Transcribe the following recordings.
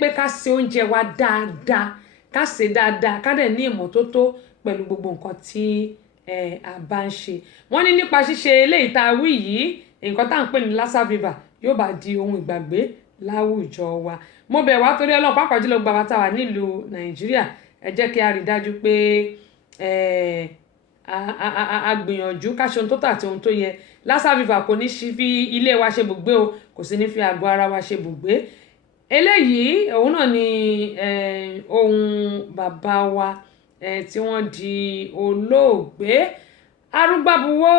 pé ká ṣe oúnjẹ wa dáadáa ká ṣe dáadáa ká dẹ̀ ní ìmọ́tótó pẹ̀lú gbogbo nǹkan tí a bá ń ṣe. Wọ́n ní nípa ṣíṣe eléyìí tá a wí yìí nǹkan tá à ń pè ní Lassa fever yóò bá di ohun ìgbàgbé láwùjọ wa. Mo bẹ̀ wá torí Ọlọ́run pàápàá jùlọ gbà wá tá wà nílùú Nàìjíríà ẹ jẹ́ kí a rí dájú pé a gbìyànjú ká ṣe ohun tó tọ́ àti ohun tó yẹ. Lassa fever kò ní fi ilé wa ṣe bùgbé o kò sì ní fi àgọ́ ara wa ṣe bùgbé. Eléyìí òun náà ni ohun bàbá wa tí wọ́n di olóògbé Arúgbábuwó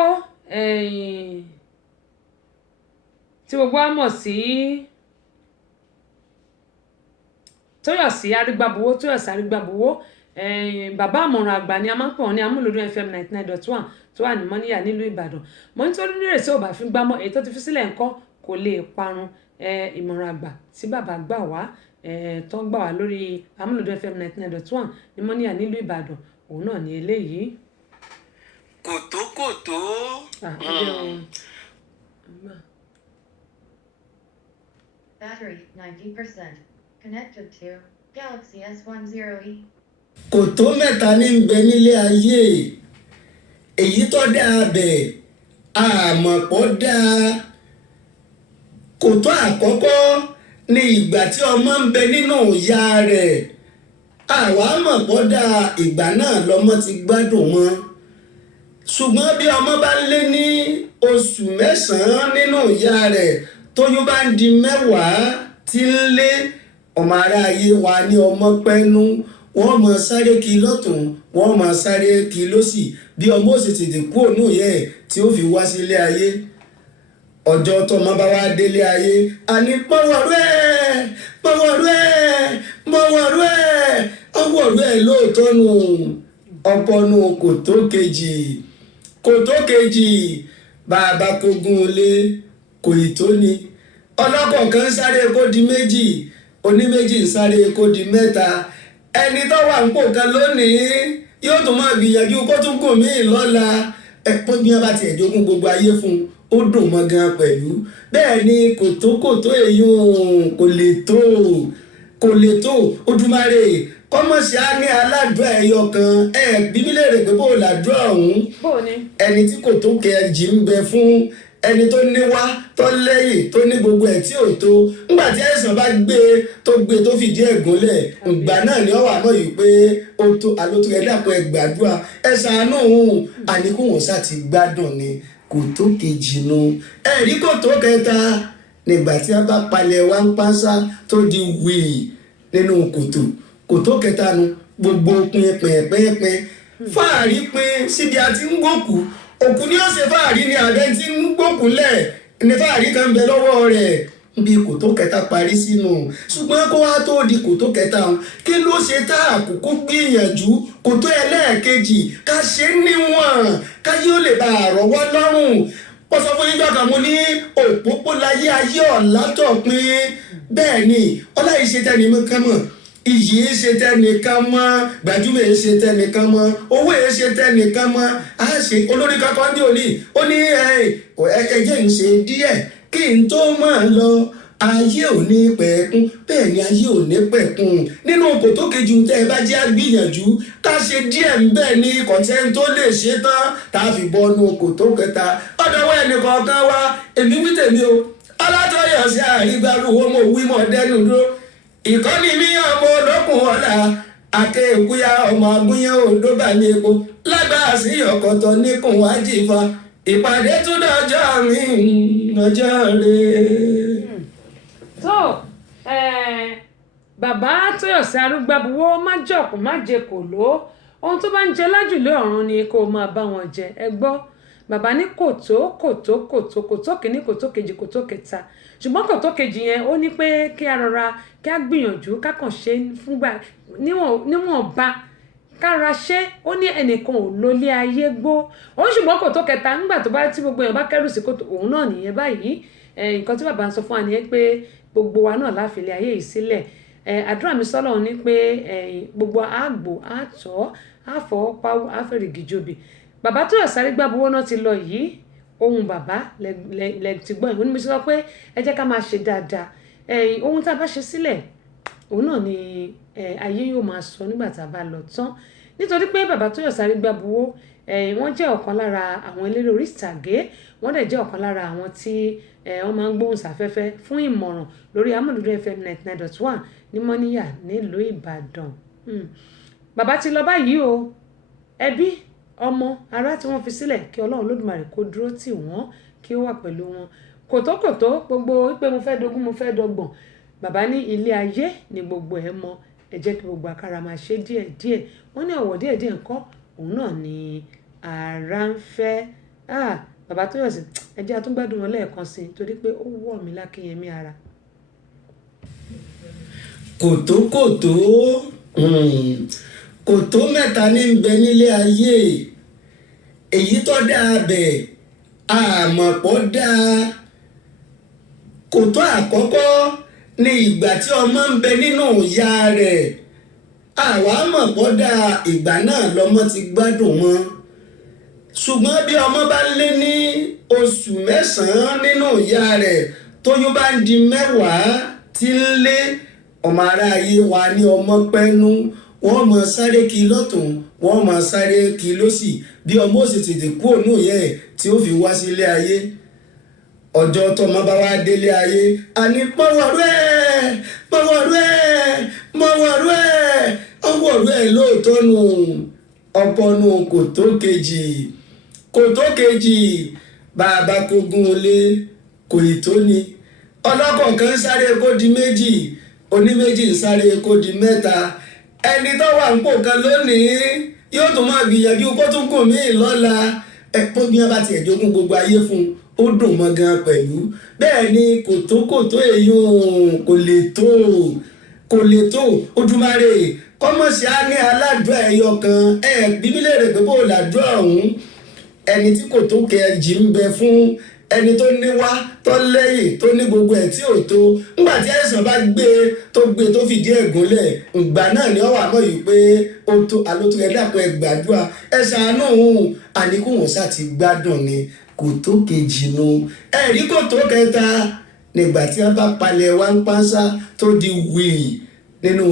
tí gbogbo wa mọ̀ sí Tóyọ̀sí Arúgbábuwó bàbá àmọ̀ràn àgbà ni a máa ń pè wọ́n ní Amúlùdún FM 99.1 tó wà ní Mọ́níyà nílùú Ìbàdàn. Mo ní torí nírètí ò bá fi gbámọ́ èyí tó ti fi sílẹ̀ ńkọ́ kò lè parun. Ìmọ̀ràn àgbà tí bàbá gbà wá tó ń gbà wá lórí Amúlùdún FM 99.1 ní Mọ́níyà nílùú Ìbàdàn òun náà ni eléyìí. Kòtókòtó. Battery 90%. Connected to Galaxy S10e. Kòtó mẹ́ta ní ń bẹ nílé ayé èyí tó dáa bẹ̀ àmọ̀pọ̀ dáa. Kòtó àkọ́kọ́ ní ìgbà tí ọmọ ń bẹ nínú ìyá rẹ̀ àwa mọ̀pọ̀ dáa ìgbà náà lọ́mọ ti gbádùn wọn. Ṣùgbọ́n bí ọmọ bá lé ní oṣù 9 nínú ìyá rẹ̀ tóyún bá ń di 10 tí ń lé ọmọ aráyé wa ní ọmọ pẹ́nu wọ́n mọ̀ sáré kí lọ́tún wọ́n mọ̀ sáré kí lósì bí ọmọ ó sì tètè kú ònú yẹ tí ó fi wá sí ilé ayé. Ọjọ́ tọ́mọ bá wá délé ayé àní mọ̀wọ̀rú ẹ̀ lóòótọ́ nù ọ̀pọ̀ nù kòtó kejì bàbá kógun lé kò ì tó ni ọlọ́kọ̀ kan sáré kó di 2 oníméjì ń sáré kó di 3 ẹni tó wà ń pò kan lónìí yóò tún máa gbìyànjú kó tún gùn mí lọ́la ẹ̀pọ́n bí wọ́n bá tiẹ̀ jogún gbogbo ayé fún ó dùn mọ́ gan pẹ̀lú bẹ́ẹ̀ ni kòtókòtó èyún kò lè tó Odùmarè kọ́mọ̀sí á ní aládùá ẹyọ kan bíbélì rẹ̀ pé bó làdúrà ọ̀hún ẹni tí kòtó kejì ń bẹ fún ẹni tó níwá tó lẹ́yìn tó ní gbogbo ẹ̀ tí ò tó ńgbà tí àìsàn bá gbé tó fìdí ẹ̀ gúnlẹ̀ ìgbà náà ni ó wà mọ̀ yìí pé ó tó àlótó ẹ̀ dàpọ̀ ẹ̀ gbàdúrà ẹ̀ ṣàánú òun àníkù wọn sá ti gbádùn ni kòtó kejì nu ẹ̀rí kòtó kẹta nígbà tí a bá palẹ̀ wá ń pásá tó di wìí nínú kòtó kẹta nu gbogbo pínpín fáàrí pín síbi àti ń gbòkú òkú ni ó ṣe fáàrí ni àbẹ́ tí ń gbòkúlẹ̀ ní fáàrí kan bẹ lọ́wọ́ rẹ̀ bí kòtó kẹta parí sínú ṣùgbọ́n kó wá tó di kòtó kẹta kí ló ṣe tá àkókò gbìyànjú kòtó ẹlẹ́ẹ̀kejì ká ṣe níwọ̀n ká yóò lè bá àrọ́wọ́ lọ́rùn ó sọ fún yíjọ́ kan mo ní òpópó láyé ayé ọ̀làtọ̀ pín bẹ́ẹ̀ ni ọlá ìṣe tẹ́ni mú kán mọ̀ iyì ṣe tẹnìkan mọ́ gbajúmọ̀ ṣe tẹnìkan mọ́ owó ṣe tẹnìkan mọ́ a ṣe olórí kankan dé òní ó ní ẹjẹ́ ń ṣe díẹ̀ kí n tó máa lọ ayé ò ní pẹ̀kun bẹ́ẹ̀ ni ayé ò ní pẹ̀kun nínú kòtó kejì tẹ́ ẹ bá jẹ́ gbìyànjú ká ṣe díẹ̀ ń bẹ́ẹ̀ ni kọ̀tẹ́ tó lè ṣe tán tá a fi bọ́nu kòtó kẹta ọ̀dọ̀wọ́ ẹnìkọ̀ọ̀kan wa èmi wí tèmi o Ọlátọ́yọ̀ sí Àrígbábuwó mo wí mọ̀ dẹ́nu dúró ìkọ́ni mi ọmọ olókùn ọ̀la akéèkúyà ọmọ agúnyán odó bá ní epo lágbàá sí ọ̀kọ̀tọ̀ níkùn wájìfà ìpàdé tún dọjọ́ mi ọjọ́ rẹ̀. tó bàbá Tóyọ̀sí Arúgbábuwó má jọ̀kù má jẹ kò ló ohun tó bá ń jẹ lájùlé ọ̀run ni kó máa bá wọn jẹ ẹ gbọ́ bàbá ní kòtó kìíní kòtó kejì kòtó kẹta ṣùgbọ́n kòtó kejì yẹn ó ní pé kí a rọra kí a gbìyànjú ká kàn ṣe fúngbà níwọ̀nba ká ra ṣe ó ní ẹnìkan ò lólé ayé gbó òun ṣùgbọ́n kòtó kẹta nígbà tó bá tí gbogbo èèyàn bá kẹ́rù sí kòtó òun náà nìyẹn báyìí nǹkan tí bàbá ń sọ fún wa nìyẹn pé gbogbo wa náà láfilé ayé yìí sílẹ̀ àdúrà mi sọ́lọ́run ní pé gbogbo àgbò àtọ́ àfọwọ́páwó àfẹ̀rẹ̀gì jòbì bàbá Tóyọ̀sí Arúgbábuwó náà ti lọ yìí ohun bàbá lẹ ti gbọ́ ìwé ni mo sọ pé ẹ jẹ́ ká máa ṣe dáadáa ohun tá a bá ṣe sílẹ̀ òun náà ni ayé yóò máa sọ nígbà tá a bá lọ tán nítorí pé bàbá Tóyọ̀sí Arígbábuwó wọ́n jẹ́ ọ̀kan lára àwọn eléré orí ìtàgé wọ́n dẹ̀ jẹ́ ọ̀kan lára àwọn tí wọ́n máa ń gbóhùn sáfẹ́fẹ́ fún ìmọ̀ràn lórí Amúlùdún FM 99.1 ní Mọ́níyà nílùú Ìbàdàn. Bàbá ti lọ báyìí o, ẹbí ọmọ ará tí wọ́n fi sílẹ̀ kí Ọlọ́run Olódùmarè kó dúró tì wọ́n kí ó wà pẹ̀lú wọn. Kòtókòtó gbogbo wípé mo fẹ́ dogún mo fẹ́ dọgbọ̀n, bàbá ní ilé ayé ni gbogbo ẹ̀ mọ, ẹ jẹ́ kí gbogbo àkàrà máa ṣe díẹ̀díẹ̀. Wọ́n ní ọ̀wọ̀ díẹ̀díẹ̀ ńkọ́ òun náà ni ara ń fẹ́. Bàbá Tóyọ̀sí ẹ jẹ́ àtúngbádùn wọn lẹ́ẹ̀kan sí torí pé ó wọ̀ mí lákíyèmí ara. Kòtókòtó kòtó mẹ́ta ní ń bẹ nílé ayé, èyí tó dáa bẹ̀ àmọ̀pọ̀ dáa. Kòtó àkọ́kọ́ ní ìgbà tí ọmọ ń bẹ nínú ìyá rẹ̀, àwa mọ̀pọ̀ dáa ìgbà náà lọmọ ti gbádùn mọ́. Ṣùgbọ́n bí ọmọ bá lé ní oṣù 9 nínú ìyá rẹ̀ tóyún bá ń di 10 tí ń lé, ọmọ aráyé wa ní ọmọ pẹ́nu, wọ́n mọ sáré kí lọ́tún wọ́n mọ sáré kí lósì bí ọmọ ó sì tètè kú òun yẹ tí ó fi wá sílé ayé. Ọjọ́ tọmọ bá wá délé ayé, àní mọ̀wọ̀rú ẹ̀ lóòótọ́ nù. Ọ̀pọ̀ nù kòtó kejì bàbá kógun olé kò ì tó ni. Ọlọ́kọ̀ kan sáré kó di 2, oníméjì sáré kó di 3. Ẹni tó wà ń pò kan lónìí yóò tún máa gbìyànjú kó tún gùn mí lọ́la. Ẹ̀pọ̀ bí wọ́n bá tiẹ̀ jogún gbogbo ayé fún un, ó dùn mọ́ gan pẹ̀lú. Bẹ́ẹ̀ ni kòtókòtó èèyàn kò lè tó Ojúmárè kọ́mọ̀sí á ní aládùá ẹyọ kan. Bíbélì rẹ̀ pé bó làdúrà ọ̀hún. Ẹni tí kòtó kejì ń bẹ fún ẹni tó níwá tó lẹ́yìn tó ní gbogbo ẹ̀ tí ò tó. Ńgbà tí àìsàn bá gbé tó fìdí ẹ̀ gúnlẹ̀, ìgbà náà ni ó wà mọ̀ yìí pé ó tó alótó ẹ dàpọ̀ ẹ gbàdúrà ẹ ṣàánú òun àníkù wọn sá ti gbádùn ni. Kòtó kejì nu. Ẹ̀rí kòtó kẹta nígbà tí wọ́n bá palẹ̀ wá ń pánsá tó di wìrì nínú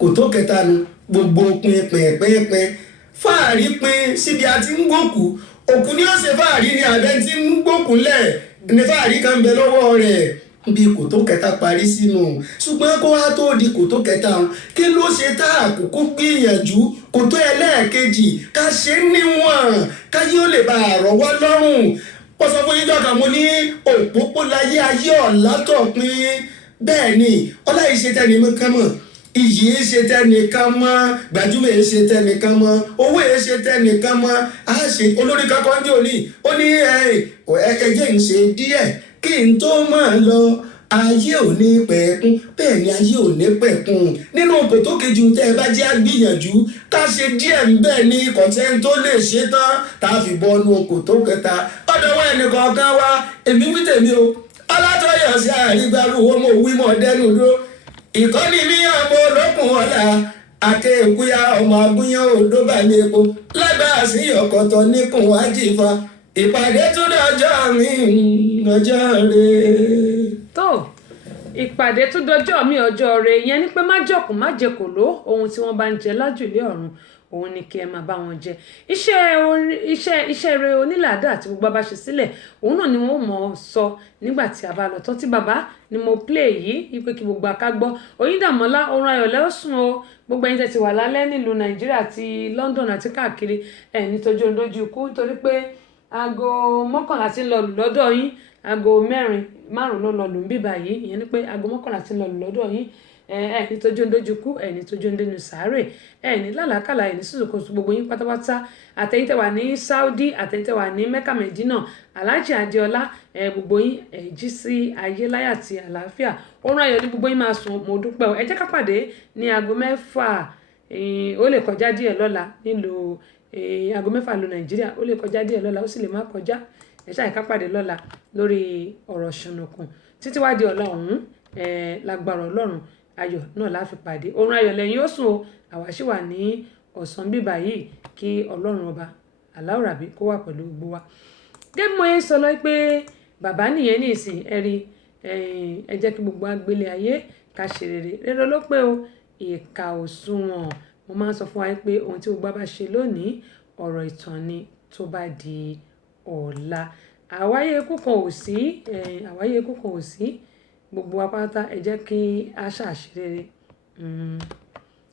kòtó kẹta nu. Gbogbo pin fáàrí pin síbi àti ń gbòkú. Òkú ni ó ṣe fáàrí ni àbẹ́ tí ń gbòkúnlẹ̀ ní fáàrí kan bẹ lọ́wọ́ rẹ̀. Bí kòtó kẹta parí sínú. Ṣùgbọ́n kó wá tó di kòtó kẹta kí ló ṣe tá àkókò gbìyànjú kòtó ẹlẹ́ẹ̀kejì ká ṣe níwọ̀n káyé ó lè bá àrọ́wọ́ lọ́rùn. Wọ́n sọ fún yín jọ́ka mo ní òpópó láyé ayé ọ̀la tọ̀pin. Bẹ́ẹ̀ ni ọlá ìṣe tẹ́ni mọ́ kán mọ̀, iyì ṣe tẹ́nìkan mọ́, gbajúmọ̀ ṣe tẹ́nìkan mọ́, owó ṣe tẹ́nìkan mọ́. Olórí kankan jẹ́ òní ó ní ẹjẹ́ ń ṣe díẹ̀ kí n tó máa lọ. Ayé ò ní pẹ̀kun, bẹ́ẹ̀ ni ayé ò ní pẹ̀kun. Nínú kòtó kejì tẹ́ ẹ bá jẹ́ àgbìyànjú ká ṣe díẹ̀ ń bẹ́ẹ̀ ni kọ̀tẹ́ tó lè ṣe tán tá a fi bọ́nu kòtó kẹta. Ọ̀dọ̀ wọn ẹnìkọ̀ọ̀kan wa èmi wí tèmi o. Ọlátọ́yọ̀sí Arígbábuwó mo wí mọ̀ dẹ́nu dúró. Ìkọ́ni mi ọmọ olókùn ọ̀la akéèkúyà ọmọ agúnyán odó bá ní epo lágbàá sí ọ̀kọ̀tọ̀ níkùn wájìfà. Ìpàdé tún dọjọ́ mi ọjọ́ rẹ̀. Tó ìpàdé tún dọjọ́ mi ọjọ́ rẹ̀ yẹn ni pé má jọkùn má jẹ kòló ohun tí wọ́n bá ń jẹ lájùlé ọ̀run òun ni kí ẹ máa bá wọn jẹ. Iṣẹ́ rere onílàádà tí gbogbo bá ṣe sílẹ̀ òun náà ni wọ́n mọ̀ ọ́ sọ nígbà tí a bá lọ tán. Tí bàbá ni mo play yìí pé kí gbogbo aká gbọ́. Oyíndàmọ́lá orun ayọ̀lẹ́ ó sùn o. Gbogbo ẹ̀yin tẹ́ ti wà lálẹ́ nílùú Nàìjíríà àti London àti káàkiri nítorí olójú ikú nítorí pé aago 11 ti ń lọ lù lọ́dọ̀ yín, aago 5 ló lọ lù ń bíbà yìí, ìyẹn ni pé aago 11 ti ń lọ lù lọ́dọ̀ yín. Ẹni tójú ń dojú kú, ẹni tójú ń dénú sàárè, ẹni lálàákàlà, ẹni sísòkò gbogbo yín pátápátá. Àtẹ̀yin tẹ́ wà ní Saudi, àtẹ̀yin tẹ́ wà ní Mecca Medina, Alhaji Adéọlá, gbogbo yín jí sí ayé láyà àti àlàáfíà. Orun ayọ̀ ní gbogbo yín máa sùn, mo dúpẹ́ o. Ẹ jẹ́ ká pàdé ní aago 6, ó lè kọjá díẹ̀ lọ́la nílùú aago 6 lu Nàìjíríà, ó lè kọjá díẹ̀ lọ́la ó sì lè má kọjá. Ẹ ṣáà ká pàdé lọ́la lórí ọ̀rọ̀ ṣùnùkùn títí wá di ọ̀la ọ̀hún. Lágbára Ọlọ́run ayọ̀ náà la fi pàdé. Orun ayọ̀ lẹ́yìn ó sùn o. Àwa ṣì wà ní ọ̀sán bíbà yìí kí Ọlọ́run ọba aláwùrábí kó wà pẹ̀lú gbogbo wa. Gẹ́gẹ́ mo yẹn sọ lọ pé bàbá nìyẹn ní ìsìn ẹ̀rí ẹ jẹ́ kí gbogbo agbélé ayé ká ṣe rere rere ló pé o ìkà ò sunwọ̀n mo máa ń sọ fún wa pé ohun tí gbogbo bá ṣe lónìí ọ̀rọ̀ ìtàn ni tó bá di ọ̀la àwáyé ikú kan ò sí àwáyé ikú kan ò sí gbogbo wa pátá ẹ jẹ́ kí a ṣàṣe rere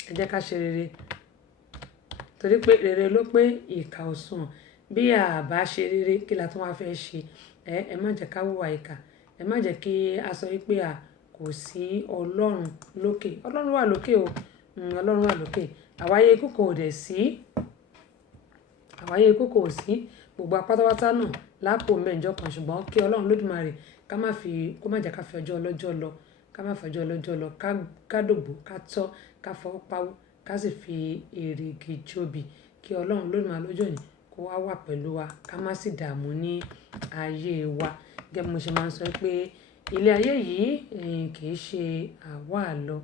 ẹ jẹ́ ká ṣe rere torí pé rere ló pé ìkà ò sunwọ̀n bí a bá ṣe rere kí la tún wá fẹ́ ṣe ẹ má jẹ́ ká hùwà ìkà ẹ má jẹ́ kí a sọ wípé kò sí ọlọ́run lókè ọlọ́run wà lókè o ọlọ́run wà lókè àwáyé ikú kan ò dẹ̀ sí àwáyé ikú kan ò sí gbogbo apátápátá náà lápò mẹ́jọ kan ṣùgbọ́n kí ọlọ́run lódùmarè kó má jẹ́ ká fi ọjọ́ ọlọ́jọ́ lọ ká má fi ọjọ́ ọlọ́jọ́ lọ ká dògbò ká tọ́ ká fọwọ́ pawó ká sì fi èrìgì jobi kí ọlọ́run lódùmarè lọ́jọ́ òní kó wá wà pẹ̀lú wa ká má sì dààmú ní ayé wa gẹ́gẹ́ bí mo ṣe máa ń sọ pé ilé ayé yìí kì í ṣe àwa àlọ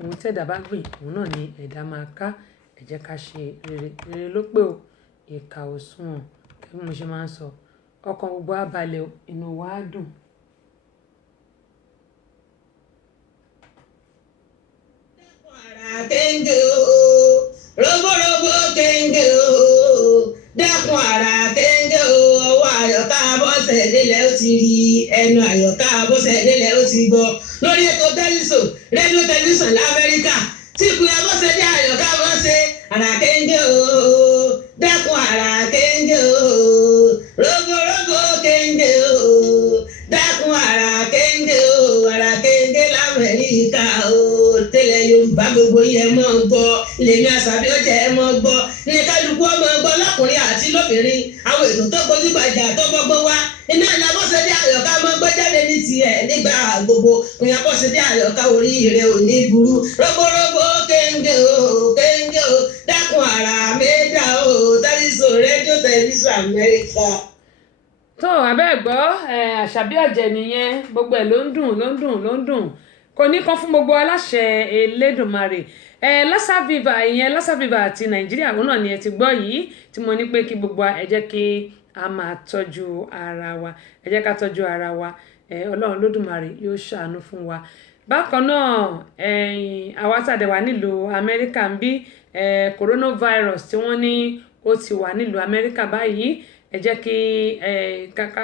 ohun tí ẹ̀dá bá gbìn òun náà ni ẹ̀dá máa ká ẹ jẹ́ ká ṣe rere rere ló pé o ìkà ò sunwọ̀n gẹ́gẹ́ bí mo ṣe máa ń sọ ọkàn gbogbo á balẹ̀ inú wa á dùn. Kenge o rogborobo kenge o dákun ara kenge o ọwọ́ Àyọ̀ká Abọ́sẹ̀délẹ̀ ó ti rí ẹnu Àyọ̀ká Abọ́sẹ̀délẹ̀ ó ti gbọ́ lórí ètò rédíò tẹlifíṣàn l'Amẹ́ríkà tí ìpín Abọ́sẹ̀dé Àyọ̀ká Abọ́sẹ̀ ara kenge o dákun ara kenge o rogborobo kenge o dákun ara kenge l'Amẹ́ríkà o tẹ́lẹ̀ Yorùbá gbogbo yẹn mọ̀ ń gbọ́ lèmi Àṣàbí ó jẹ́ ẹ mọ̀ ń gbọ́ ní kálukú ọmọ gbọ́ lọ́kùnrin àti lóbìnrin àwọn ètò tó gbajúgbajà tó gbogbo wa iná ìlà Abọ́sẹ̀dé Àyọ̀ká mọ̀ gbọ́ jáde ní tiẹ̀ nígbà gbogbo ìyá Abọ́sẹ̀dé Àyọ̀ká oríire ò ní burú rogborobo kenge o dákun ara méjà o tẹ́lifíṣàn rédíò tẹlifíṣàn Amẹ́ríkà. tó abẹ́ gbọ́ Àṣàbí ọ̀jẹ̀ nìyẹn gbogbo ẹ̀ ló ń dùn kò ní kan fún gbogbo aláṣẹ Elédùmarè Lassa Viva ìyẹn Lassa Viva àti Nàìjíríà òun náà ni ẹ ti gbọ́ yìí tí mo ní pé kí gbogbo ẹ jẹ́ kí a máa tọ́jú ara wa ẹ jẹ́ ká tọ́jú ara wa Ọlọ́run Lódùmarè yóò ṣàánú fún wa bákan náà àwa tàdé wà nílùú Amẹ́ríkà ń bí coronavirus tí wọ́n ní ó ti wà nílùú Amẹ́ríkà báyìí ẹ jẹ́ kí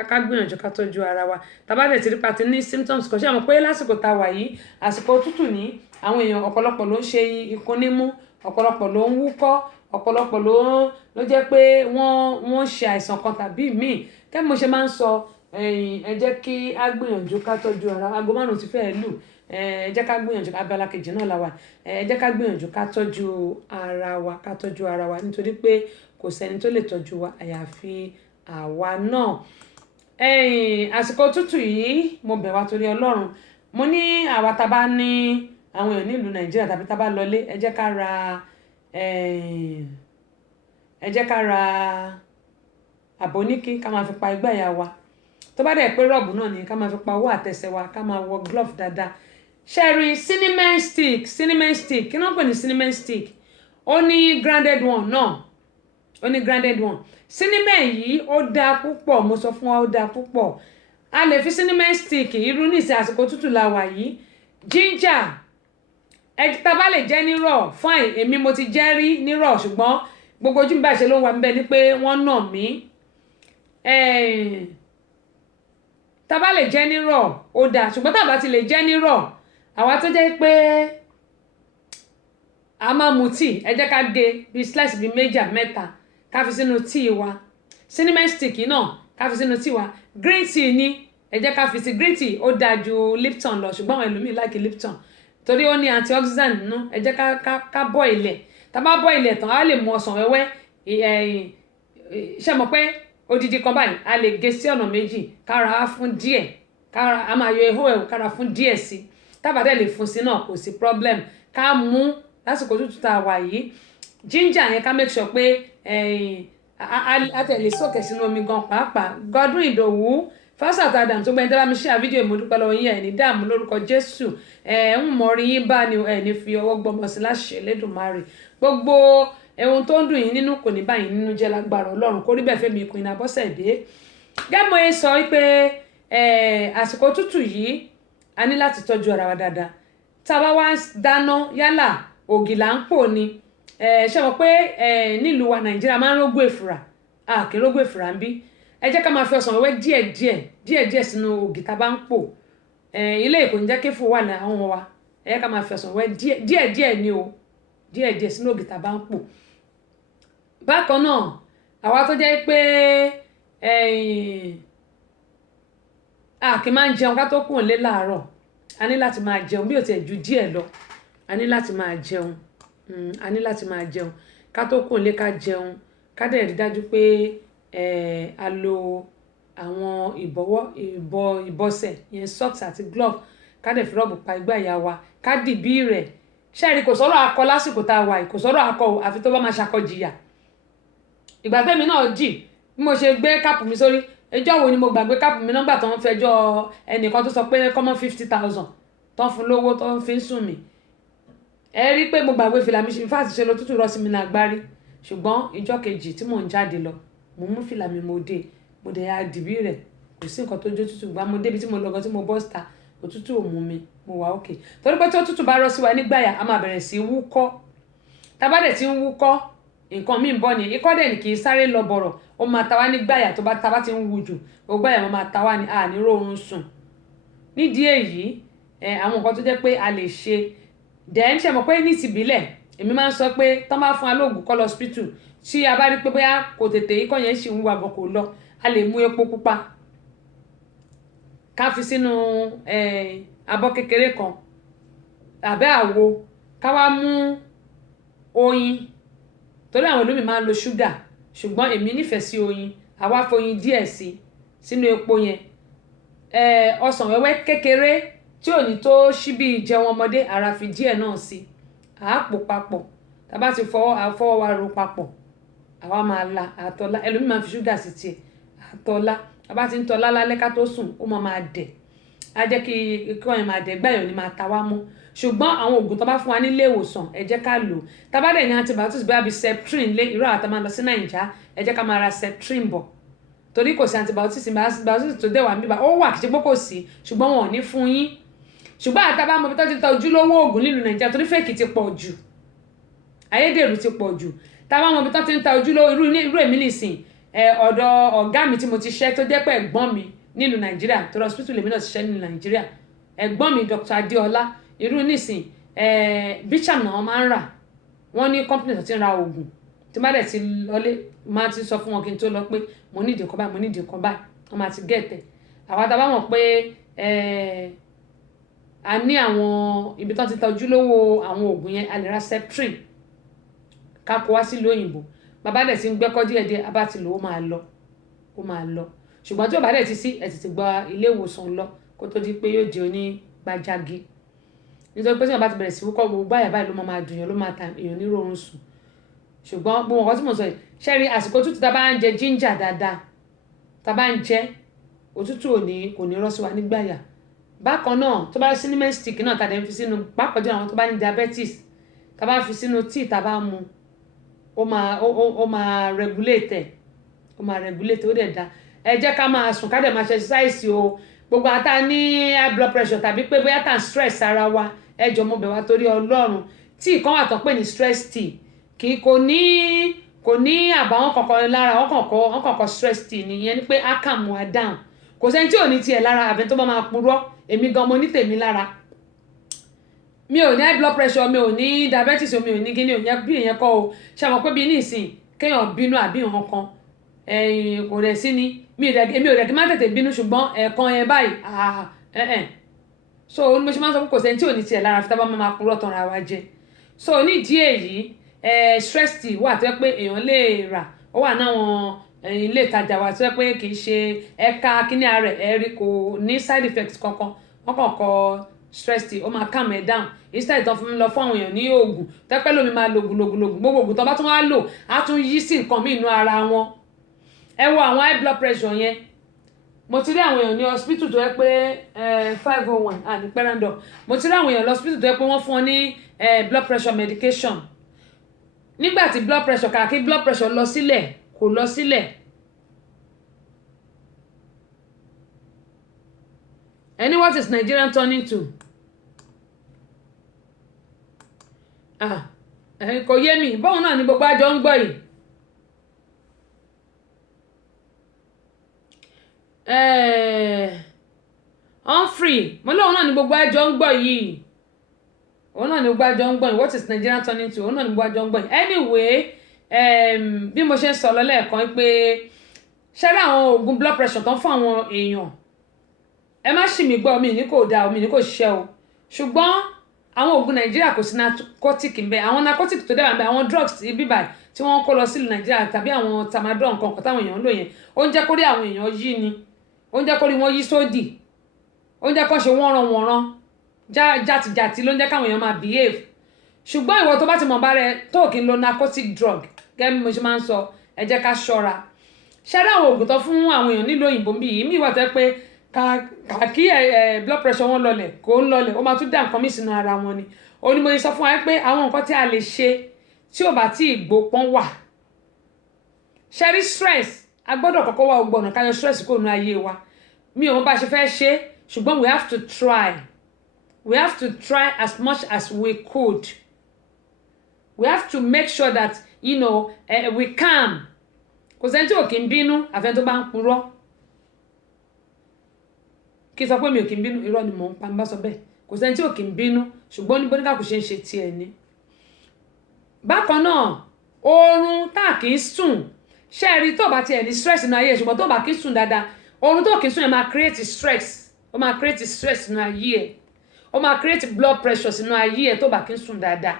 ká gbìyànjú ká tọ́jú ara wa tàbá dẹ̀ ti rí pàtí ní symptoms kan ṣé àmọ́ pé lásìkò tá a wà yìí àsìkò òtútù ní àwọn èèyàn ọ̀pọ̀lọpọ̀ ló ń ṣe ikun nímú ọ̀pọ̀lọpọ̀ ló ń wúkọ́ ọ̀pọ̀lọpọ̀ ló jẹ́ pé wọ́n ṣe àìsàn kan tàbí míì kẹ́ mo ṣe máa ń sọ ẹ jẹ́ kí á gbìyànjú ká tọ́jú ara wa aago 5 ti fẹ́ẹ̀ lù ẹ jẹ́ ká gbìyànjú abala kejì náà la wà ẹ jẹ́ ká gbìyànjú ká tọ́jú ara wa nítorí pé kò sẹ́ni tó lè tọ́jú wa àyàfi àwa náà àsìkò òtútù yìí mo bẹ̀ wá torí Ọlọ́run mo ní àwa tá bá ní àwọn èèyàn nílùú Nàìjíríà tàbí tá bá lọlé ẹ jẹ́ ká ra àbóníkí ká máa fi pa igbá ìyá wa tó bá dẹ̀ pé rọ́ọ̀bù náà ni ká máa fi pa owó àtẹsẹ̀ wa ká máa wọ glove dáadáa ṣẹ́rí cinnamon stick kí wọ́n pè ní cinnamon stick ó ní grounded one náà ó ní grounded one cinnamon yìí ó dáa púpọ̀ mo sọ fún wa ó dáa púpọ̀ a lè fi cinnamon stick irú nísìnyí àsìkò tútù la wà yìí ginger tá bá lè jẹ́ nírọ̀ fine èmi mo ti jẹ́ rí nírọ̀ ṣùgbọ́n gbogbo ojú mi bá ṣe ló wà níbẹ̀ ni pé wọ́n nà mí tá bá lè jẹ́ nírọ̀ ó dáa ṣùgbọ́n tá bá ti lè jẹ́ nírọ̀ àwa tó jẹ́ pé a máa mu tíì ẹ jẹ́ ká gé bí slice bí méjì mẹ́ta ká fi sínú tíì wa cinnamon stick náà ká fi sínú tíì wa green tea ni ẹ jẹ́ ká fi sí green tea ó dáa ju Lipton lọ ṣùgbọ́n àwọn ẹlòmíì like Lipton torí ó ní antioxidant nínú ẹ jẹ́ ká bọ́ ilẹ̀ tá bá bọ́ ilẹ̀ tán a lè mu ọsàn wẹ́wẹ́ ṣe mọ̀ pé odidi kan báyìí a lè gé sí ọ̀nà méjì kára á fún díẹ̀ kára a máa yọ ehó ẹ̀ kára fún díẹ̀ sí tábàdẹ̀ lè fún sí náà kò sí problem ká mú lásìkò tútù tá a wà yìí ginger yẹn ká make sure pé a tẹ̀lé sókè sínú omi gan pàápàá Godwin Ìdòwú Fásitì Adam tó gbẹ́ni tẹ́lá mi ṣe àfídíò ìmọ̀dúpẹ́ lọ́wọ́ yín ẹ̀ ní dààmú lórúkọ Jésù ń mọ̀rí yín bá ní ẹ̀ ní fi ọwọ́ gbọmọ sí láṣẹ Elédùmarè gbogbo ohun tó ń dùn yín nínú kò ní bá yín nínú jẹ́ lágbára Ọlọ́run kó rí bẹ́ẹ̀ fẹ́mi Queen Abọ́sẹ̀dé gẹ́gẹ́ mo sọ pé àsìkò tútù yìí a ní láti tọ́jú ara wa dáadáa tá a bá wá dáná yálà ògì là ń pò ni ṣe mọ̀ pé nílùú wa Nàìjíríà máa ń rógbó èfùrà kì í rógbó èfùrà ń bí ẹ jẹ́ ká máa fi ọsàn wẹ́wẹ́ díẹ̀díẹ̀ sínú ògì tá a bá ń pò ilé ìkò ní jẹ́ kéfù wà ní àwọn wa ẹ jẹ́ ká máa fi ọsàn wẹ́wẹ́ díẹ̀díẹ̀ ni o díẹ̀díẹ̀ sínú ògì tá a bá ń pò bákan náà àwa tó jẹ́ pé kì í máa ń jẹun ká tó kúrò lé láàárọ̀ a ní láti máa jẹun bí ó tiẹ̀ ju díẹ̀ lọ a ní láti máa jẹun ká tó kúrò lé ká jẹun ká dẹ̀ rí dájú pé a lo àwọn ìbọsẹ̀ yẹn socks àti glove ká dẹ̀ fi rọ́ọ̀bù pa igbá ìyá wa ká dìbí rẹ̀ ṣẹ́ẹ̀rì kò sọ̀rọ̀ akọ lásìkò tá a wà kò sọ̀rọ̀ akọ àfi tó bá máa ṣakọ jìyà ìgbà tẹ́mi náà jì bí mo ṣe gbé káàpù mi sórí ẹjọ́ wo ni mo gbàgbé káàpù mi nígbà tó ń fẹjọ́ ẹnìkan tó sọ pé kọ́mọ́ 50,000 tó ń fún lówó tó ń fi ń sùn mí ẹ rí pé mo gbàgbé fìlà mi fáàtì ṣe lọ tútù rọ sí mi náà gbárí ṣùgbọ́n ìjọ́ kejì tí mò ń jáde lọ mo mú fìlà mi mo dé ya dìbí rẹ̀ kò sí nǹkan tó jó tútù gbá mo débi tí mo lọ gan tí mo bọ́ síta òtútù ò mú mi mo wà òkè torí pé tí òtútù bá rọ sí wa nígbàyà a máa bẹ̀rẹ̀ sí wúkọ́ tá bá dẹ̀ ti ń wúkọ́ nǹkan míì bọ́ ni ikọ́ dẹ̀ ní kì í sáré lọ bọ̀rọ̀ ó máa ta wá nígbàyà tó bá ta bá ti ń wu jù ó gbàyà máa ta wá ní àníró oorun sùn nídìí èyí àwọn nǹkan tó jẹ́ pé a lè ṣe dẹ̀ ń ṣe mọ̀ pé ní tìbílẹ̀ èmi máa ń sọ pé tán bá fún alóògùn kọ́ lọ hospital tí a bá rí pé bóyá kò tètè ikọ́ yẹn ṣì ń wà gan kò lọ a lè mú epo pupa ká fi sínú abọ́ kékeré kan àbẹ́ àwo ká wá mú oyin torí àwọn olómi máa ń lo ṣúgà ṣùgbọ́n èmi nífẹ̀ẹ́ sí oyin àwa foyin díẹ̀ sí sínú epo yẹn ọsàn wẹ́wẹ́ kékeré tí ò ní tó ṣíbí jẹun ọmọdé ara fi díẹ̀ náà sí àápò papọ̀ tá bá ti fọwọ́ wa ro papọ̀ àwa máa la àtọ́lá ẹlòmíì máa fi ṣúgà sí tiẹ̀ àtọ́lá tá bá ti ń tọ́lá lálẹ́ ká tó sùn ó máa dẹ̀ á jẹ́ kí ikọ́ yẹn máa dẹ̀ gbáyọ̀ ní máa ta wá mọ́ ṣùgbọ́n àwọn oògùn tó bá fún wa nílé ìwòsàn ẹ jẹ́ ká lò tá bá dẹ̀ ní antibiotics bí i Septrin lé irú àwọn tá máa lọ sí Nàìjíríà ẹ jẹ́ ká máa ra Septrin bọ̀ torí kò sí antibiotics tó dẹ̀ wà níbà ó wà kìí ṣe pé kò sí ṣùgbọ́n wọn ò ní fún yín ṣùgbọ́n àtàbá mọ̀ bí tó ti ta ojúlówó oògùn nílùú Nàìjíríà torí fèkì ti pọ̀ jù ayédèrú ti pọ̀ jù tábà mọ̀ bí tó ti ń ta ojúlówó irú èmi nìsín ọ̀dọ̀ ọ̀gá mi tí mo ti ṣẹ́ tó jẹ́ pé ẹ̀gbọ́n mi nílùú Nàìjíríà torí hospital lèmi náà ti ṣẹ́ nílùú Nàìjíríà ẹ̀gbọ́n mi Dr. Adéọlá irú nìsín Bicham náà máa ń rà wọ́n ní company tó ti ń ra oògùn tí má dẹ̀ ti lọlé máa ti sọ fún wọn kí n tó lọ pé mo ní ìdíkan báyìí wọ́n máa ti gẹ̀ẹ́tẹ̀ àwọn tábà mọ̀ pé a ní àwọn ibi tó ti ta ojúlówó àwọn oògùn yẹn a lè ra Septrin ká kó wá sílùú òyìnbó bàbá dẹ̀ ti ń gbẹ́kọ́ díẹ̀díẹ̀ a bá ti lò ó máa lọ ṣùgbọ́n tí ò bá dẹ̀ ti sí ẹ̀ ti gba ilé ìwòsàn lọ kó tó di pé yóò di onígbàjági nítorí pé tí wọ́n bá ti bẹ̀rẹ̀ sí wúkọ́ gbogbo àyà báyìí ló máa dùn yàn ló máa ta èèyàn ní rọrùn sùn ṣùgbọ́n gbogbo nǹkan tí mo sọ yìí ṣẹ́rí àsìkò òtútù tá a bá ń jẹ ginger dáadáa tá a bá ń jẹ òtútù kò ní rọ́ sí wa nígbàyà bákan náà tó bá cinnamon stick náà tàbí fi sínú pàápàá jẹ́ àwọn tó bá ní diabetes tá a bá fi sínú tíì tá a bá mu ó máa regulate ó dẹ̀ da ẹ jẹ́ ká máa sùn ká dẹ̀ máa ṣe exercise o gbogbo àtà ní high blood pressure tàbí pé bóyá tá à ń stress ara wa ẹ jọ̀ọ́ mo bẹ̀ wá torí Ọlọ́run tíì kan wà tó pè ní stress tea kò ní àbàwọ́n kankan lára wọ́n kọ̀ọ̀kan stress tea nìyẹn ni pé á calm wa down kò sẹ́ni tí ò ní tiẹ̀ lára àbẹ̀ tó bá máa purọ́ èmi gan mo ní tèmi lára mi ò ní high blood pressure mi ò ní diabetes mi ò ní gíní òyìn bí èèyàn kọ́ o ṣe àwọn pé bí ní ìsìn kéèyàn bínú àbí ìhàn kan kò rẹ̀ sí ni èmi ò rẹ̀ kí n má tètè bínú ṣùgbọ́n ẹ̀ẹ̀kan yẹn báyìí so mo ṣe máa ń sọ pé kò sẹ́ni tí ò ní tiẹ̀ lára fi tábà máa purọ́ tán ra wa jẹ so nídìí èyí stress tea wà tó yẹ pé èèyàn lè rà ó wà náwọn ilé ìtajà wa tó yẹ pé kì í ṣe ẹ̀ka kíní ààrẹ ẹ̀rí kò ní side effects kankan wọ́n kàn kọ stress tea ó máa calm ẹ̀ down instead tó fún mi lọ fún àwọn èèyàn ní oògùn tẹ́pẹ́ lómi máa lògùn gbogbo oògùn tó bá tún wá lò á tún yí sí nǹkan míì inú ara wọn ẹ wo àwọn high blood pressure yẹn mo ti rí àwọn èèyàn ní hospital tó yẹ pé 501 ní pẹ́rẹ́ndọ̀ mo ti rí àwọn èèyàn lọ hospital tó yẹ pé wọ́n fún wọn ní blood pressure medication nígbà tí blood pressure kàkí blood pressure lọ sílẹ̀ kò lọ sílẹ̀ Any what is Nigerian turning to? Kò yé mi bóun náà ni gbogbo àjọ ń gbọ́ yìí. Humphrey mo lóun náà ni gbogbo àjọ ń gbọ́ yìí. Òun náà ni gbogbo àjọ ń gbọ́ yìí. What is Nigerian turning to? Òun náà ni gbogbo àjọ ń gbọ́ yìí. Anyway, bí mo ṣe ń sọ lọ lẹ́ẹ̀kan pé ṣẹ́rẹ́ àwọn oògùn blood pressure tán fún àwọn èèyàn ẹ má ṣì mí gbọ́ omi ní kò dáa omi ní kò ṣiṣẹ́ o ṣùgbọ́n àwọn oògùn Nàìjíríà kò sí narcotic ń bẹ àwọn narcotic tó dára ń bẹ àwọn drugs bíbà tí wọ́n kó lọ sílùú Nàìjíríà tàbí àwọn tramadol nǹkan kan táwọn èèyàn ń lò yẹn ó ń jẹ́ kórí àwọn èèyàn yí ni ó ń jẹ́ kórí wọn yí sódì ó ń jẹ́ kó ṣe wọ́nran játijàti ló ń jẹ́ káwọn èèyàn máa behave ṣùgbọ́n ìwọ tó bá ti mọ̀ bá rẹ tó kí n lo narcotic drug gẹ́gẹ́ bí mo ṣe máa ń sọ ẹ jẹ́ ká ṣọ́ra ṣẹ́rẹ́ àwọn oògùn tó fún àwọn èèyàn nílò òyìnbó bí yìí mí wà tẹ́ pé kàkí blood pressure wọn lọlẹ̀ kò ń lọlẹ̀ ó máa tún dá nǹkan mí sínú ara wọn ni ó ní mo sọ fún wa pé àwọn nǹkan tí a lè ṣe tí ò bá tí ì gbópọn wà ṣẹ́rí stress a gbọ́dọ̀ kọ́kọ́ wá gbọ́ ọ̀nà káyọ stress kò nu ayé wa mi ò mọ̀ bá ṣe fẹ́ ṣe ṣùgbọ́n we have to try as much as we could we have to make sure that we calm kò sẹ́ni tí ò kí ń bínú àfẹ́ tó bá ń purọ́ kí sọ pé mi ò kí ń bínú irọ́ ni mò ń pa ń bá sọ bẹ́ẹ̀ kò sẹ́ni tí ò kí ń bínú ṣùgbọ́n ní bóníkà kò ṣe ń ṣe tiẹ̀ ni. bákan náà oorun tá a kì í sùn ṣé ẹ rí tó bá tiẹ̀ ní stress nínú ayé ṣùgbọ́n tó bá kì í sùn dáadáa oorun tó kì í sùn yẹn máa create stress ó máa create stress nínú ayé ẹ̀ ó máa create blood pressure sínú ayé ẹ̀ tó bá kì í sùn dáadáa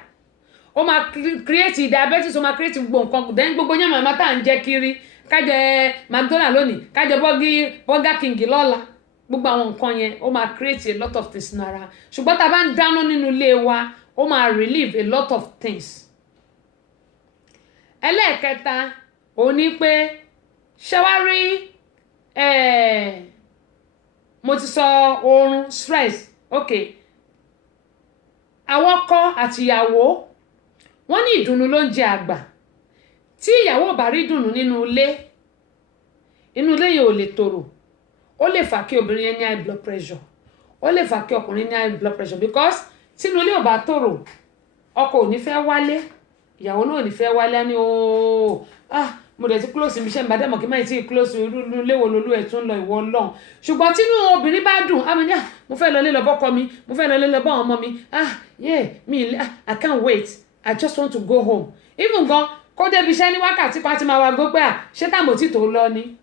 ó máa create diabetes ó máa create gbogbo nǹkan then gbogbo yẹn màmá tá à ń jẹ kiri kájẹ McDonald lónìí kájẹ Burger King lọ́la gbogbo àwọn nǹkan yẹn ó máa create a lot of things nara ṣùgbọ́n tá a bá ń dáná nínú ilé wa ó máa relieve a lot of things. ẹlẹ́ẹ̀kẹta òun ni pé ṣẹ́wárí mo ti sọ oorun stress ok àwọn ọkọ àtìyàwó wọ́n ní ìdùnnú ló ń jẹ àgbà tí ìyàwó ò bá rí ìdùnnú nínú ilé yẹn ò lè tòrò ó lè fà kí obìnrin yẹn ní high blood pressure ó lè fà kí ọkùnrin ní high blood pressure because tínú ilé ò bá tòrò ọkọ ò ní fẹ́ wálé ìyàwó náà ò ní fẹ́ wálé á ní ooo mo dẹ̀ ti close mi ṣe ń bá dẹ́mọ̀ kí má ti close irú léwo lolú ẹ̀ tún lọ ìwọ ọlọ́run ṣùgbọ́n tínú obìnrin bá dùn á mi ní mo fẹ́ lọ lé lọ bọ́kọ mi mo fẹ́ lọ lé lọ bọ́ àwọn ọmọ mi I can't wait I just want to go home even gan kó débi iṣẹ́ ní wákàtí kan ti máa wá gbọ́ pé ṣé táàmù tí tó lọ ni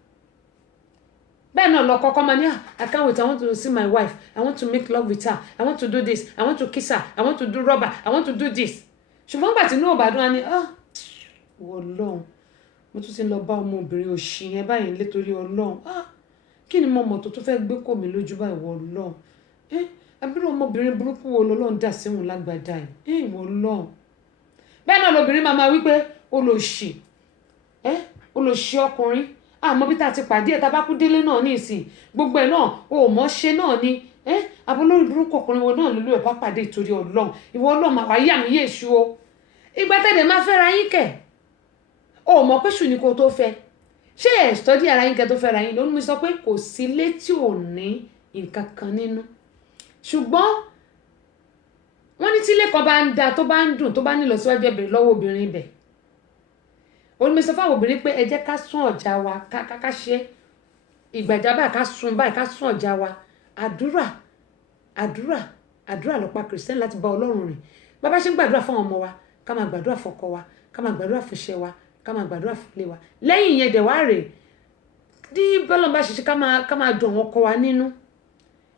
bẹ́ẹ̀ náà lọ kọ́kọ́ máa ní I can't wait I want to see my wife I want to make love with her I want to do this I want to kiss her I want to do rubber I want to do this ṣùgbọ́n gbà tí inú ò bá dùn á ní Ọlọ́run mo tún ti lọ bá ọmọbìnrin òṣì yẹn báyìí létorí Ọlọ́run kí ni mo mọ̀ tó fẹ́ gbé kò mí lójú báyìí wọ Ọlọ́run abirú ọmọbìnrin burúkú wo lọ́lọ́run dà síhùn lágbàdá yìí wọ Ọlọ́run bẹ́ẹ̀ náà lobìnrin máa wí pé olóṣì ọkùnrin àmọ́ bí tá a ti pàdé ẹ̀ tá a bá kú délé náà ní ìsìn gbogbo ẹ̀ náà o mọ̀ ṣe náà ni abọ́lórí burúkú ọkùnrin wo náà lólú ẹ̀ bá pàdé ìtorí Ọlọ́run ìwọ Ọlọ́run máa wáyé àmì yéṣu o ìgbà tẹ̀lé máa fẹ́ra yín kẹ̀ o mọ̀ pé ṣù ní kó tó fẹ́ ṣé ẹ̀ stọ́dí ara yín kẹ́ tó fẹ́ra yín lónìí mi sọ pé kò sí létí ò ní nǹkan kan nínú ṣùgbọ́n wọ́n ní tí ilé kan bá ń da tó bá ń dùn tó bá nílò síwájú ẹ̀bẹ̀rẹ̀ lọ́wọ́ obìnrin bẹ̀ òun mi sọ fáwọn obìnrin pé ẹ jẹ́ ká sún ọ̀já wa ká ṣe ìgbàjá báyìí ká sún báyìí ká sún ọ̀já wa àdúrà lọ́pàá kìrìsìtẹ́nì láti bá Ọlọ́run rìn bàbá ṣe ń gbàdúrà fún àwọn ọmọ wa ká máa gbàdúrà fọ́kọ wa ká máa gbàdúrà fún iṣẹ́ wa ká máa gbàdúrà fún ilé wa lẹ́yìn ìyẹn dẹ̀ wá rèé bí bọ́lọ̀ bá ṣiṣẹ́ ká máa dùn àwọn ọkọ wa nínú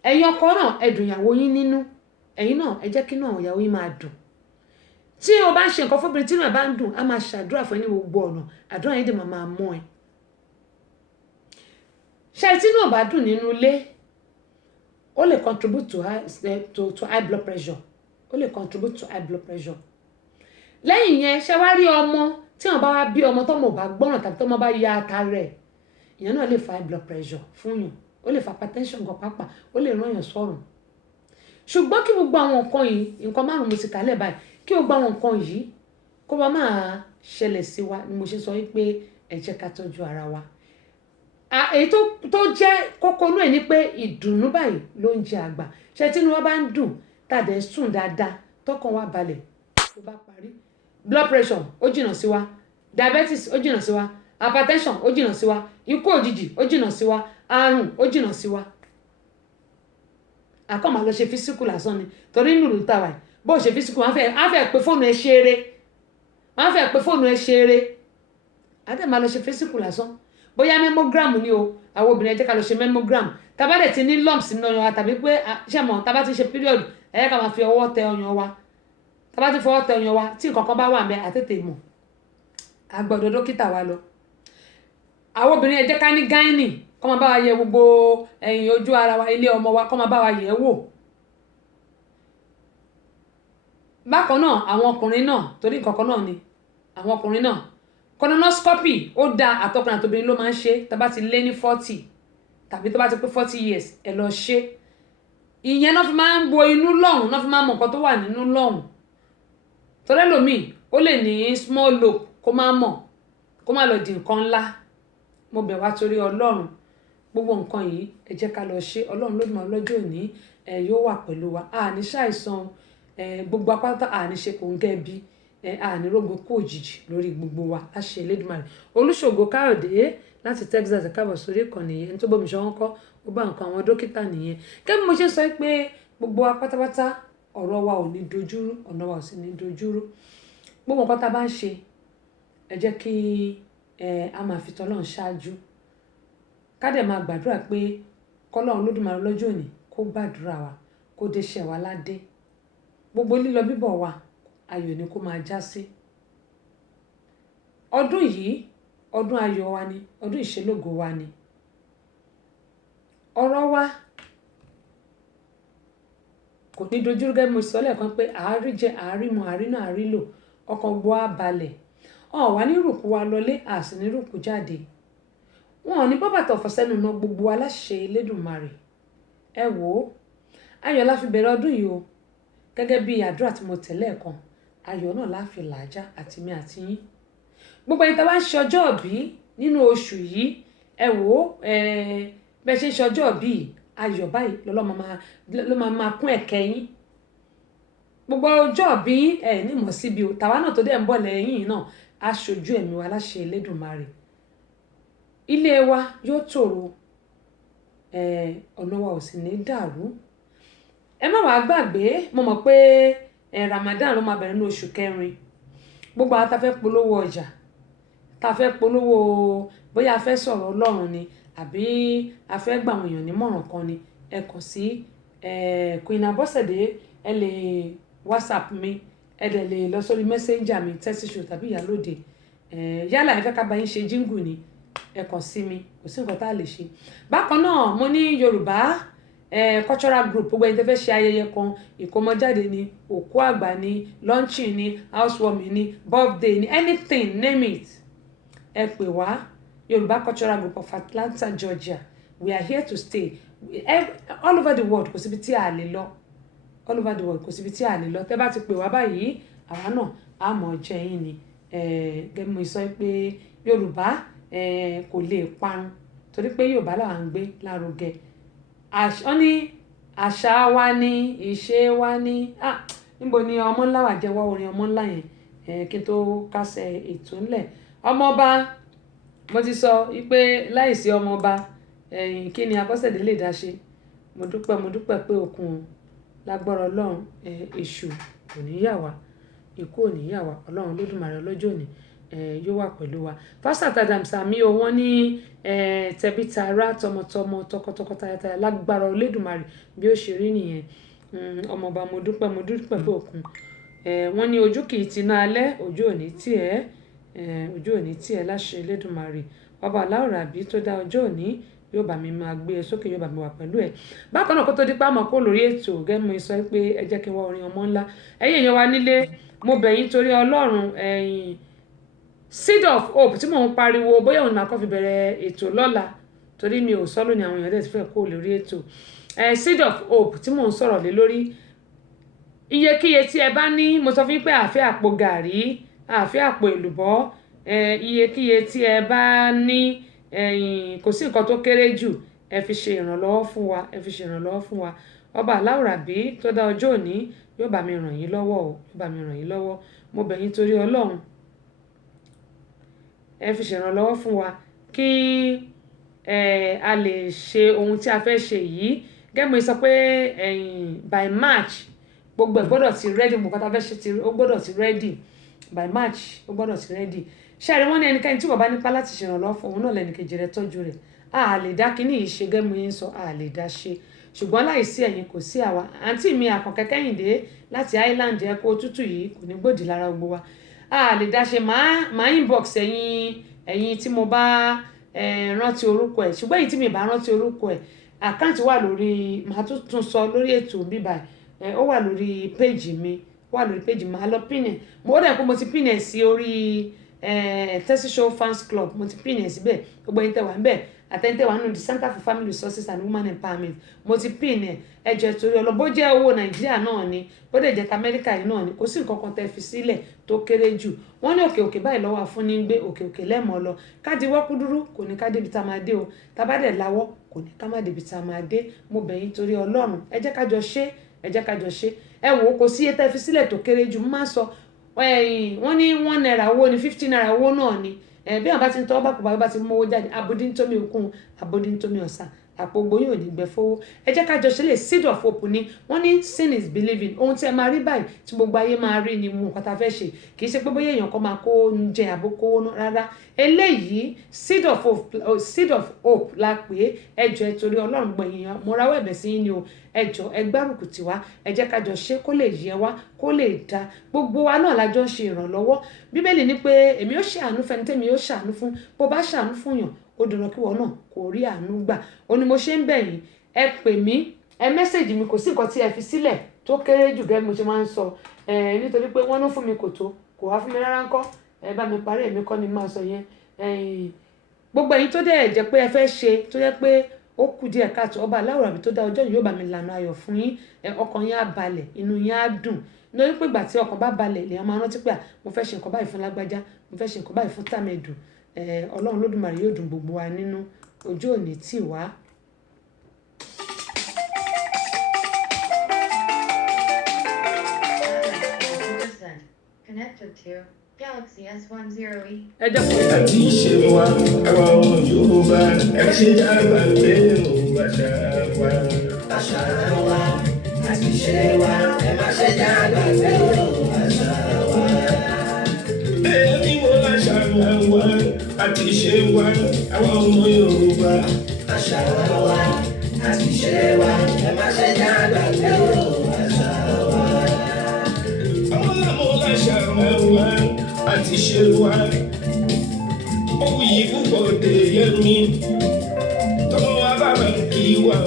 ẹ̀yin ọkọ náà ẹ dùn ìyàwó yín nínú ẹ̀yin náà ẹ jẹ́ kí inú àwọn ìyàwó yín máa dùn tí o bá ń ṣe nǹkan fóbìnrin tí inú ẹ̀ bá ń dùn á máa ṣàdúrà fún ẹ ní gbogbo ọ̀nà àdúrà yín dè máa mọ́ ẹ ṣe tí inú ò bá dùn nínú ilé ó lè contribute to high blood pressure ó lè contribute to high blood pressure lẹ́yìn yẹn ṣe wá rí ọmọ tí wọ́n bá wá bí ọmọ tọ́mọ ò bá gbọ́ràn tàbí tọ́mọ bá ya ata rẹ̀ ìyẹn náà lè fa high blood pressure fún yàn ó lè fa hypertension gan pàápàá ó lè rán yàn sọ́rùn ṣùgbọ́n kí gbogbo àwọn nǹkan yìí nǹkan márùn-ún mo ti kálẹ̀ báyìí kí gbogbo àwọn nǹkan yìí kó bá máa ṣẹlẹ̀ sí wa ni mo ṣe sọ wípé ẹ jẹ́ ká tọ́jú ara wa èyí tó jẹ́ kókó inú ẹ̀ ni pé ìdùnnú báyìí ló ń jẹ àgbà ṣe tí inú wa bá ń dùn tàdé sùn dáadáa tọkàn wa balẹ̀ tó bá parí blood pressure ó jìnnà sí wa diabetes ó jìnnà sí wa hypertension ó jìnnà sí wa ikú òjijì ó jìnnà sí wa àrùn ó jìnnà sí wa àkọ́ máa lọ ṣe físíkù lásán ni torí nínú ìlú tàwa yìí bó ṣe físíkù wọ́n fẹ́ pé fóònù ẹ ṣeré wọ́n fẹ́ pé fóònù ẹ ṣeré adé máa lọ ṣe físíkù lásán bóyá mammogram ni o àwọn obìnrin ẹ jẹ́ ká lọ ṣe mammogram tábà dẹ̀ ti ní lumps nínú ọyàn wa tàbí pé ṣé mọ̀ tábà ti ṣe period ẹ yẹ ká máa fi ọwọ́ tẹ ọyàn wa tábà ti fọwọ́ tẹ ọyàn wa tí nǹkan kan bá wà ńbẹ̀ àtètè mọ̀ àgbọ̀dọ̀ dókítà wa lọ àwọn obìnrin ẹ jẹ́ ká ní gynae kọ́ máa bá wa yẹ gbogbo ẹ̀yìn ojú ara wa ilé ọmọ wa kọ́ máa bá wa yẹ̀ wò bákan náà àwọn ọkùnrin náà torí nǹkan kan náà ni àwọn ọkùnrin náà colonoscopy ó dáa àtọkùnrin àtobìnrin ló máa ń ṣe tá bá ti lé ní 40 tàbí tó bá ti pé 40 years ẹ lọ ṣe ìyẹn náà fi máa ń bo inú lọ́hùn náà fi máa ń mọ nǹkan tó wà nínú lọ́hùn torí ẹlòmíì ó lè ní small lobe kó má mọ̀ kó má lọ di nǹkan ńlá mo bẹ̀ wá torí ọlọ́run gbogbo nǹkan yìí ẹ jẹ́ ká lọ ṣe ọlọ́run ló mọ lọ́jọ́ òní yóò wà pẹ̀lú wa àní ṣàìsàn gbogbo apáta àní ṣe kò ń gẹ́ bí àní rógo kú òjijì lórí gbogbo wa láṣẹ Elédùmarè Olúṣògo Káyọ̀dé láti Texas káàbọ̀ sórí ìkànnì yẹn tó bómi ṣọwọ́n kọ́ ó bá nǹkan àwọn dókítà nìyẹn kẹ́mi mo ṣe sọ pé gbogbo wa pátápátá ọ̀rọ̀ wa ò ní dojúrú ọ̀nà wa ò sì ní dojúrú gbogbo nǹkan tá a bá ń ṣe ẹ jẹ́ kí a máa fi tọ́lọ́run ṣáájú ká dẹ̀ máa gbàdúrà pé kọ́lọ́run Olódùmarè lọ́jọ́ òní kó gbàdúrà wa kó dé ṣẹ̀ wá ládé gbogbo lílọ bíbọ̀ wa ayọ̀ ni kó máa já sí ọdún yìí ọdún ayọ̀ wa ni ọdún ìṣelógo wa ni ọ̀rọ̀ wa kò ní dojúrú gẹ́gẹ́ mo sọ lẹ́ẹ̀kan pé àárí jẹ àárí mu àárí náà àárí lò ọkàn gbọ́ á balẹ̀ wà ní rùkú wa lọlé àsì ní rùkú jáde wọn ò ní bọ́bàtà ọ̀fọ̀ sẹ́nu náà gbogbo aláṣẹ Elédùmarè ẹ wò ó ayọ̀ la fi bẹ̀rẹ̀ ọdún yìí o gẹ́gẹ́ bí àdúrà tí mo tẹ̀lé ẹ̀kan ayọ̀ náà la fi làájá àti mi àti yín gbogbo ẹni tá bá ń ṣe ọjọ́ ìbí nínú oṣù yìí ẹ wò ó bẹ́ẹ̀ ṣe ń ṣe ọjọ́ ìbí ayọ̀ báyìí ló máa kún ẹ̀kẹ́ yín gbogbo ọjọ́ ìbí ní mọ̀ síbi o tàwa náà tó dẹ̀ ń bọ̀ lẹ́yìn náà aṣojú ẹ̀mí wa láṣẹ Elédùmarè ilé wa yóò tòrò ọ̀nà wa ò sì ní dàrú ẹ má wàá gbàgbé mo mọ̀ pé Ramadan ló máa bẹ̀rẹ̀ ní oṣù kẹrin gbogbo àwọn tá fẹ́ polówó ọjà tá fẹ́ polówó bóyá a fẹ́ sọ̀rọ̀ Ọlọ́run ni àbí a fẹ́ gbà àwọn èèyàn nímọ̀ràn kan ni ẹ kàn sí Queen Abọ́sẹ̀dé ẹ lè WhatsApp mi ẹ dẹ̀ lè lọ sórí messenger mi Tessy Show tàbí Ìyálóde yálà ẹ fẹ́ ká bá yín ṣe jíngù ni ẹ kàn sí mi kò sí nǹkan tá a lè ṣe bákan náà mo ní Yorùbá cultural group gbogbo ẹni tẹ́ fẹ́ ṣe ayẹyẹ kan ìkómọjáde ni òkú àgbà ni launching ni housewarming ni birthday ni anything name it ẹ pè wá Yorùbá cultural group of Atlanta Georgia we are here to stay all over the world kò síbi tí a lè lọ all over the world kò síbi tí a lè lọ tẹ́ bá ti pè wá báyìí àwa náà á mọ̀ jẹ́ yín ni gẹ́gẹ́ mo sọ pé Yorùbá kò lè parun torí pé Yorùbá là ń gbé lárugẹ wọ́n ní àṣà wa ní ìṣe wa ní níbo ni ọmọ ńlá wà jẹ́ wá orin ọmọ ńlá yẹn kí n tó kásẹ̀ ètò ńlẹ̀ ọmọọba mo ti sọ wípé láìsí ọmọọba kí ni Abọ́sẹ̀dé lè dá ṣe mo dúpẹ́ pé okun lágbára Ọlọ́run èṣù kò ní yà wá ikú ò ní yà wá Ọlọ́run Olódùmarè ọlọ́jọ́ òní yóò wà pẹ̀lú wa Pastor Adams Sàmí o wọ́n ní tẹbí tará tọmọtọmọ tọkọtọkọ tayátayá lágbára Olódùmarè bí ó ṣe rí nìyẹn ọmọọba mo dúpẹ́ pé òkun wọ́n ní ojú kìí tiná alẹ́ ojú òní tiẹ̀ láṣẹ Elédùmarè bàbá aláwòrán àbí tó dá ọjọ́ òní yóò bá mi máa gbé e sókè yóò bá mi wà pẹ̀lú ẹ̀ bákan náà kó tó di pé àmọ́ kó lórí ètò gẹ́gẹ́ mo sọ pé ẹ jẹ́ kí n wá orin ọmọ ńlá ẹ̀yin èèyàn wa nílé mo bẹ̀ yín torí Ọlọ́run Seed of Hope tí mò ń pariwo bóyá òun máa kọ́ fi bẹ̀rẹ̀ ètò lọ́la torí mi ò sọ lónìí àwọn èèyàn dẹ̀ ti fẹ́ kó lórí ètò Seed of Hope tí mò ń sọ̀rọ̀ lé lórí iyekíye tí ẹ bá ní mo sọ fún yín pé àfẹ́ àpò gàrí àfẹ́ àpò èlùbọ́ iyekíye tí ẹ bá ní kò sí nǹkan tó kéré jù ẹ fi ṣe ìrànlọ́wọ́ fún wa ẹ fi ṣe ìrànlọ́wọ́ fún wa ọba aláwùrábí tó dá ọjọ́ òní yóò bá mi ràn yín lọ́wọ́ o yóò bá mi ràn yín lọ́wọ́ mo bẹ̀ yín torí Ọlọ́run ẹ fi ṣe ìrànlọ́wọ́ fún wa kí a lè ṣe ohun tí a fẹ́ ṣe yìí gẹ́gẹ́ bí sọ pé by March gbogbo ẹ̀ gbọ́dọ̀ ti ready mo kọ́ta fẹ́ ṣe ó gbọ́dọ̀ ti ready by March ó gbọ́dọ̀ ti ready ṣáàrí wọ́n ní ẹnikẹ́ni tí wọ́n bá nípa láti ṣèrànlọ́wọ́ fún òun náà lẹ́nìkejì rẹ̀ tọ́jú rẹ̀ a lè dá kíní yìí ṣe gẹ́gẹ́ bí yín sọ a lè dá ṣe ṣùgbọ́n láìsí ẹ̀yin kò sí àwa àǹtí mi Àkànkẹ́ Kẹ́hìndé láti Island ẹ̀kọ́ òtútù yìí kò ní gbòdì lára gbogbo wa a lè dá ṣe máa inbox ẹ̀yin tí mo bá rántí orúkọ ẹ̀ ṣùgbọ́n èyí tí mi bá rántí orúkọ ẹ̀ àkáǹtì wà lórí màá tún sọ lórí ètò bíbá ó wà lórí péjì mi màá lọ pínẹ̀ mo dẹ̀ pé mo ti pínẹ̀ sí orí Tessy Show Fans Club mo ti pínẹ̀ síbẹ̀ gbogbo ẹ̀yin tẹ́ wà níbẹ̀ àtẹ̀ntẹ̀ wà nínú the Center for Family Resources and Women Empowerment mo ti pínẹ̀ ẹjọ́ torí ọlọ́bó jẹ́ owó Nàìjíríà náà ni bó dẹ̀ jẹ́ ti Amẹ́ríkà yìí náà ni kò sí nǹkan kan tẹ́ fi sílẹ̀ tó kéré jù wọ́n ní òkè òkè báyìí lọ́wọ́ àfúnni ń gbé òkè òkè lẹ́mọ̀ lọ káàdì wọ́kú dúró kò ní ká débi tá a máa dé o tá a bá dẹ̀ láwọ́ kò ní ká má débi tá a máa dé mo bẹ̀ yín torí Ọlọ́run ẹ jẹ́ ká jọ ṣe ẹ wò ó kò sí iye tẹ́ fi sílẹ̀ tó kéré jù má sọ wọ́n ní $1 owó ni $15 owó náà ni bí àwọn bá ti ń tọ́ bá kò bá ti mú owó jáde abodi ń tómi òkun abodi ń tómi ọ̀sà àpò gbóyún ò ní gbẹ fowó ẹ jẹ́ ká jọ ṣe lè seed of hope ni wọ́n ní sin is believing ohun tí ẹ máa rí báyìí tí gbogbo ayé máa rí ni mu nǹkan tá a fẹ́ ṣe kì í ṣe pé bóyá èèyàn kan máa kó oúnjẹ àbó kó rárá eléyìí seed of hope la pè é ẹjọ́ ẹ torí Ọlọ́run gbọ́ èèyàn mo rawọ́ ẹ̀bẹ̀ sí yín ni o ẹjọ́ ẹ gbárùkù tì wá ẹ jẹ́ ká jọ ṣe kó lè yẹ wá kó lè dá gbogbo wa náà lájọ ń ṣe ìrànlọ́wọ́ Bíbélì ní pé èmi ó ṣàánú fẹ́ni tẹ́mi ó ṣàánú fún bó bá ṣàánú fún yàn ó dùnà kí wọn náà kò rí àánú gbà ó ní mo ṣe ń bẹ̀ yín ẹ pè mí ẹ mẹ́sẹ̀jì mi kò sí nǹkan tí ẹ fi sílẹ̀ tó kéré jù gẹ́gẹ́ mo ṣe máa ń sọ nítorí pé wọ́n ló fún mi kò tó kò wá fún mi rárá ńkọ́ ẹ bá mi parí èmi kọ́ ni máa sọ yẹn gbogbo ẹ̀yin tó dẹ̀ jẹ́ pé ẹ fẹ́ ṣe tó jẹ́ pé ó kù díẹ̀ káàtó ọba aláwòrábí tó dá ọjọ́ yìí yóò bá mi lànà ayọ̀ fún yín ọkàn yín á balẹ̀ inú yín á dùn nítorí pé ìgbà tí ọkàn bá balẹ̀ lèèyàn máa rántí pé mo fẹ́ ṣe nǹkan báyìí fún lágbájá mo fẹ́ ṣe nǹkan báyìí fún tàmẹ̀dù Ọlọ́run Olódùmarè yóò dùn gbogbo wa nínú ojú òní tì wá. Connected to Galaxy S10e. ẹ jẹ́ kó àti ìṣe wa àwa ọmọ Yorùbá ẹ ṣe jágbá pé òun àṣà wa. àṣà wa àti ìṣe wa ẹ má ṣe jágbá pé òun àṣà wa. èmi wo láṣà wa àti ìṣe wa àwa ọmọ Yorùbá. àṣà wa àti ìṣe wa ẹ má ṣe jágbá pé òun àṣà wa. àwọn làwọn láṣà wa àti ìṣe wa. Òwú yìí púpọ̀ dé yẹ mi tọ́mọ wa bá máa kí wa